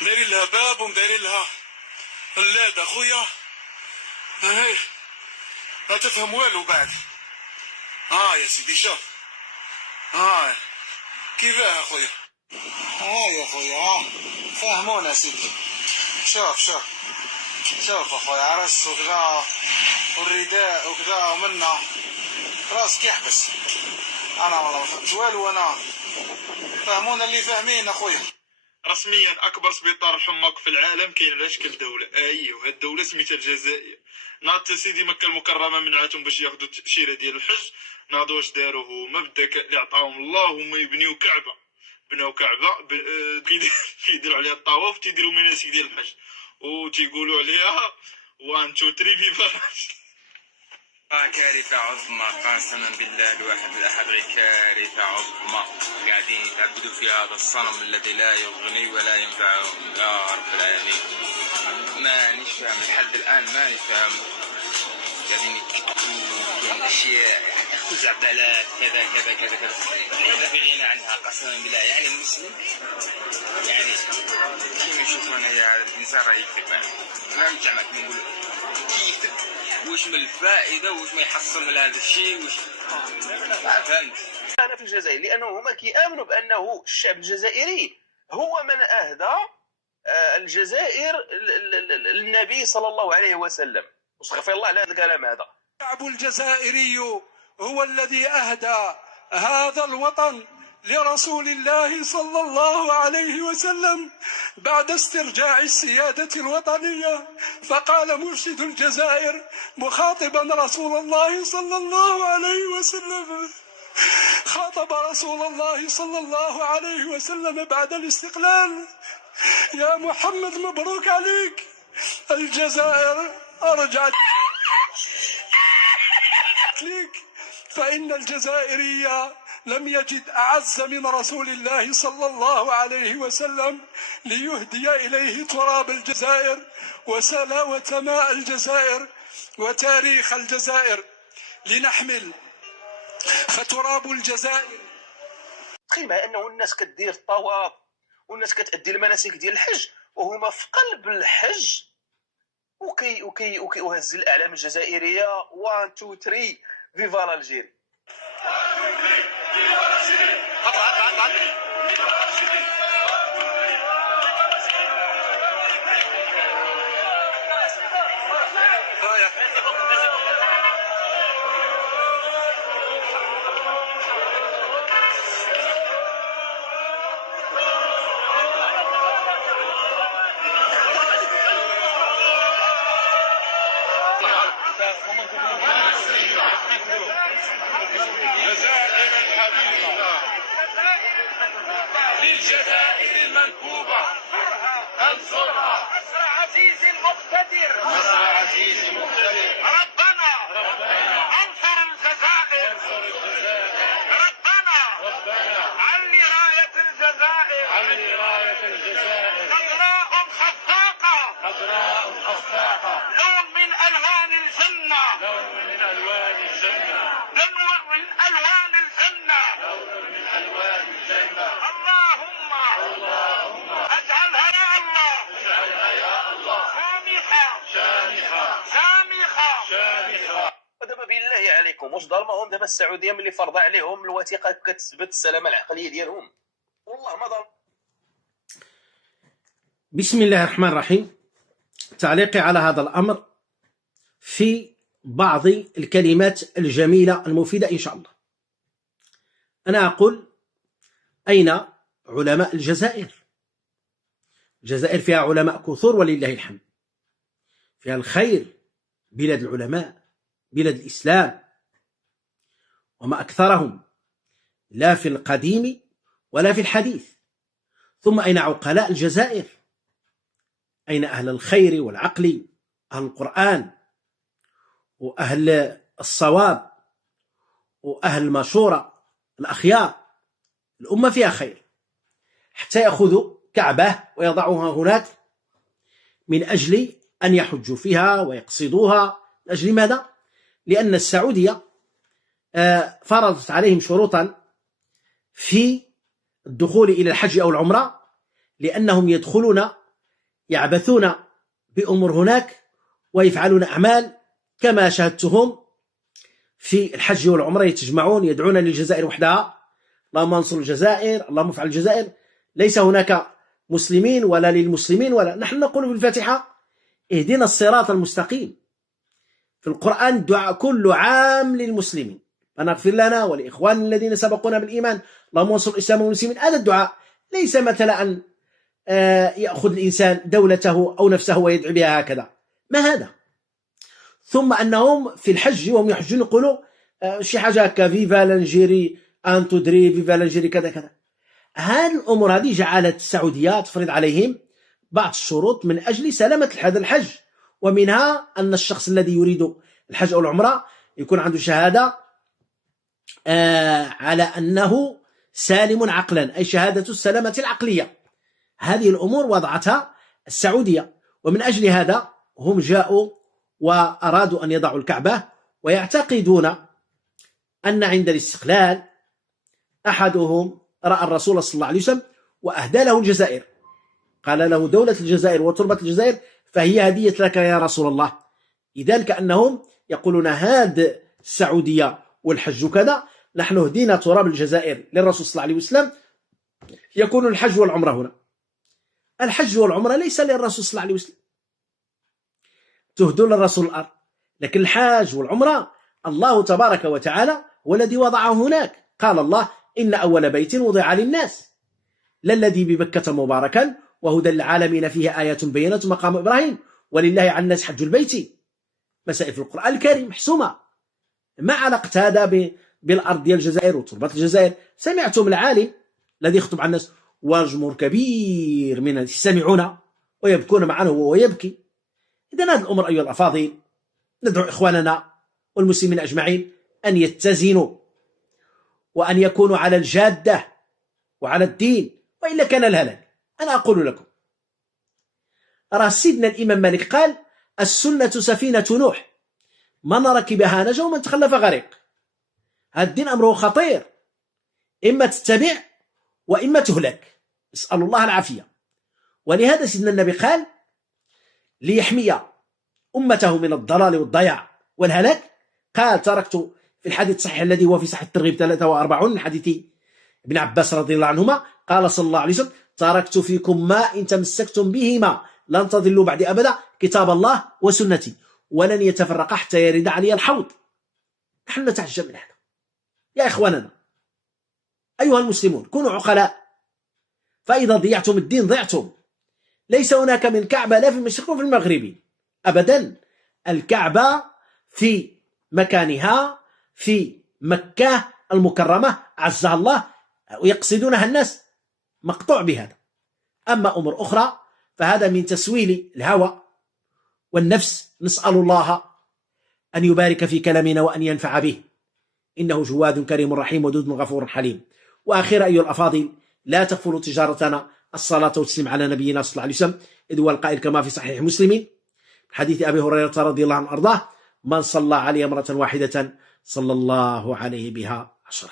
دايرين لها باب ومدايرين لها اللاد اخويا. هاي ما تفهم والو بعد. يا سيدي شوف. كيفاه اخويا؟ يا اخويا فهمونا سيدي. شوف اخويا، عرس وكذا والرداء وكذا ومنا راسك يحبس. انا والله ما فهمت والو. انا فهمونا اللي فاهمين اخويا. رسميا اكبر سبيطار الحماق في العالم كاين على شكل دوله. ايوه، هاد الدوله سميتها الجزائر. ناض سيدي مكه المكرمه منعتهم باش ياخذوا التاشيره ديال الحج. ناضوا واش داروا؟ هما بالذكاء اللي عطاهم الله هما يبنيو كعبه. بناو كعبه كيديروا عليها الطواف، تيديروا مناسك ديال الحج وتيقولوا عليها 1 2 3 فيفا. كارثة عظمى قسما بالله الواحد الأحد، غير كارثة عظمى. قاعدين يتعبدوا في هذا الصنم الذي لا يغني ولا ينفعهم يا رب العالمين. مانيش فاهم لحد الآن، مانيش فاهم. قاعدين يكتبوا أشياء خزعبلات كذا كذا كذا كذا، هذا في غنى عنها قسما بالله. يعني المسلم يعني كيما يشوفونا يا الإنسان راه يكتب. أنا نرجع معكم نقول كيف وش من الفائدة وش ما يحصل من هذا الشيء وش ما فهمت. أنا في الجزائر لأنه هما كيآمنوا بأنه الشعب الجزائري هو من أهدى الجزائر للنبي صلى الله عليه وسلم. واستغفر الله على هذا الكلام. هذا الشعب الجزائري هو الذي أهدى هذا الوطن لرسول الله صلى الله عليه وسلم بعد استرجاع السيادة الوطنية. فقال مرشد الجزائر مخاطبا رسول الله صلى الله عليه وسلم، خاطب رسول الله صلى الله عليه وسلم بعد الاستقلال: يا محمد مبروك عليك، الجزائر أرجعت لك، فإن الجزائري لم يجد أعز من رسول الله صلى الله عليه وسلم ليهدي إليه تراب الجزائر وسلاوة ماء الجزائر وتاريخ الجزائر لنحمل. فتراب الجزائر تخيل مع أنه الناس كدير الطواف والناس كتأدي المناسك ديال الحج وهما في قلب الحج وكي وهز الأعلام الجزائرية 1 2 3 فيفا الجيري. جزائر الحبيبة للجزائر المنكوبة، انصرها نصر عزيز مقتدر، ربنا انصر الجزائر، ربنا علي راية الجزائر، خضراء خفاقة، لون من ألوان الجنة، اللهم اجعلها يا الله سامحة. ودابا بالله عليكم واش ظلمهم دابا السعودية ملي فرض عليهم الوثيقة كتثبت السلامة العقلية ديالهم؟ والله ما ظلم. بسم الله الرحمن الرحيم. تعليقي على هذا الأمر في بعض الكلمات الجميلة المفيدة إن شاء الله. أنا أقول: أين علماء الجزائر؟ الجزائر فيها علماء كثر ولله الحمد، فيها الخير، بلاد العلماء، بلاد الإسلام، وما أكثرهم لا في القديم ولا في الحديث. ثم أين عقلاء الجزائر؟ أين أهل الخير والعقل، أهل القرآن وأهل الصواب وأهل المشورة الأخيار؟ الأمة فيها خير، حتى يأخذوا كعبة ويضعوها هناك من أجل أن يحجوا فيها ويقصدوها. من أجل ماذا؟ لأن السعودية فرضت عليهم شروطا في الدخول إلى الحج أو العمرة، لأنهم يدخلون يعبثون بأمور هناك ويفعلون أعمال كما شاهدتهم في الحج والعمرة، يتجمعون يدعون للجزائر وحدها، اللهم انصر الجزائر، اللهم افعل الجزائر. ليس هناك مسلمين ولا للمسلمين، ولا نحن نقول في الفاتحة اهدنا الصراط المستقيم. في القرآن الدعاء كل عام للمسلمين، أن اغفر لنا ولإخواننا الذين سبقونا بالإيمان، اللهم انصر الإسلام والمسلمين. هذا الدعاء ليس مثلا أن يأخذ الإنسان دولته أو نفسه ويدعو بها هكذا، ما هذا. ثم أنهم في الحج وهم يحجون يقولوا شي حاجة هكا، فيفا لانجيري أن تدري، فيفا لانجيري كذا كذا. هذه الأمور هذه جعلت السعودية تفرض عليهم بعض الشروط من أجل سلامة هذا الحج، ومنها أن الشخص الذي يريد الحج أو العمرة يكون عنده شهادة على أنه سالم عقلا، أي شهادة السلامة العقلية. هذه الأمور وضعتها السعودية، ومن أجل هذا هم جاءوا وأرادوا أن يضعوا الكعبة، ويعتقدون أن عند الاستقلال أحدهم رأى الرسول صلى الله عليه وسلم وأهدى له الجزائر، قال له دولة الجزائر وتربة الجزائر فهي هدية لك يا رسول الله. إذن كأنهم يقولون هذا السعودية والحج كذا، نحن هدينا تراب الجزائر للرسول صلى الله عليه وسلم، يكون الحج والعمرة هنا. الحج والعمرة ليس للرسول صلى الله عليه وسلم، تهدون للرسول الأرض، لكن الحج والعمرة الله تبارك وتعالى هو الذي وضعه هناك. قال الله إن أول بيت وضع للناس للذي ببكة مباركا وهدى للعالمين فيه آيات بينات مقام إبراهيم ولله على الناس حج البيت. مسائل في القرآن الكريم محسومة. ما علاقة هذا بالأرض ديال الجزائر وتربة الجزائر؟ سمعتم العالم الذي يخطب عن الناس وجمهور كبير من الناس يستمعون ويبكون معه وهو يبكي. إذن هذه الأمور أيها الأفاضل ندعو إخواننا والمسلمين أجمعين أن يتزنوا وأن يكونوا على الجادة وعلى الدين، وإلا كان الهلاك. أنا أقول لكم راه سيدنا الإمام مالك قال السنة سفينة نوح، من ركبها نجا ومن تخلف غرق. هذا الدين أمره خطير، إما تتبع وإما تهلك، نسأل الله العافية. ولهذا سيدنا النبي قال ليحمي أمته من الضلال والضياع والهلاك، قال تركت في الحديث الصحيح الذي هو في صحيح الترغيب 43 من حديث ابن عباس رضي الله عنهما، قال صلى الله عليه وسلم تركت فيكم ما إن تمسكتم بهما لن تضلوا بعد أبدا، كتاب الله وسنتي، ولن يتفرق حتى يرد علي الحوض. نحن نتعجب من هذا يا إخواننا أيها المسلمون، كونوا عقلاء، فإذا ضيعتم الدين ضيعتم. ليس هناك من كعبة لا في المشرق وفي المغرب أبدا، الكعبة في مكانها في مكة المكرمة عزها الله ويقصدونها الناس، مقطوع بهذا. أما أمور أخرى فهذا من تسويل الهوى والنفس. نسأل الله أن يبارك في كلامنا وأن ينفع به، إنه جواد كريم رحيم ودود غفور حليم. وأخيرا أيها الأفاضل، لا تغفلوا تجارتنا الصلاة والتسليم على نبينا صلى الله عليه وسلم، إذ هو القائل كما في صحيح مسلم حديث أبي هريرة رضي الله عنه أرضاه: من صلى علي مرة واحدة صلى الله عليه بها 10.